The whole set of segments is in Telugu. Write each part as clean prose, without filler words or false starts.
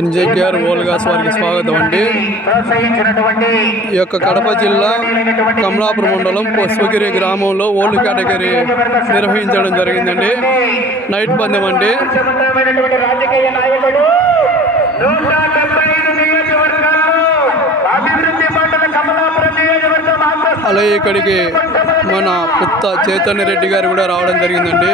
ఎన్జేకేఆర్ ఓల్గాస్ వారికి స్వాగతం అండి. ఈ యొక్క కడప జిల్లా కమలాపురం మండలం పశుగిరి గ్రామంలో ఓల్డ్ కేటగిరీ నిర్వహించడం జరిగిందండి. నైట్ పందెం అండి. అలాగే ఇక్కడికి మన పుత్త చైతన్య రెడ్డి గారు కూడా రావడం జరిగిందండి.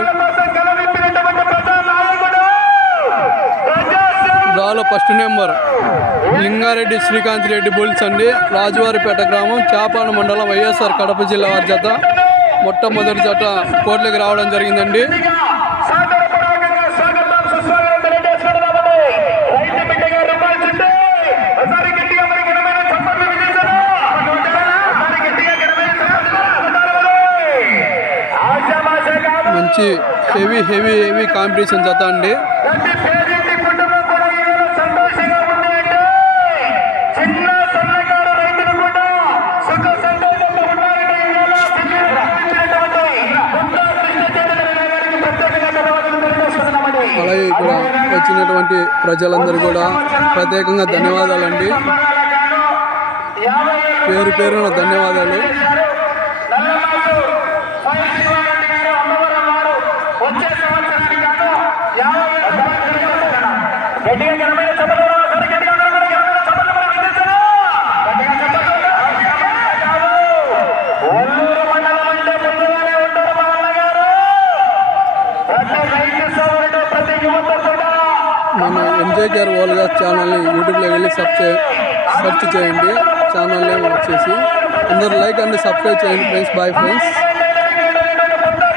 డ్రాలో first number Lingareddy Srikanth Reddy bulls అండి. రాజువారిపేట గ్రామం చేపాల మండలం వైఎస్ఆర్ కడప జిల్లా వారి జత మొట్టమొదటి జత కోట్లకి రావడం జరిగిందండి. మంచి హెవీ కాంపిటీషన్ జత అండి. అలాగే ఇక్కడ వచ్చినటువంటి ప్రజలందరూ కూడా ప్రత్యేకంగా ధన్యవాదాలండి. పేరు పేరున ధన్యవాదాలు. మన ఎన్జేకేఆర్ ఓల్గాస్ ఛానల్ని యూట్యూబ్లో వెళ్ళి సెర్చ్ చేయండి. ఛానల్ నేమ్ వచ్చేసి అందరూ లైక్ అండ్ సబ్స్క్రైబ్ చేయండి ఫ్రెండ్స్. Bye friends.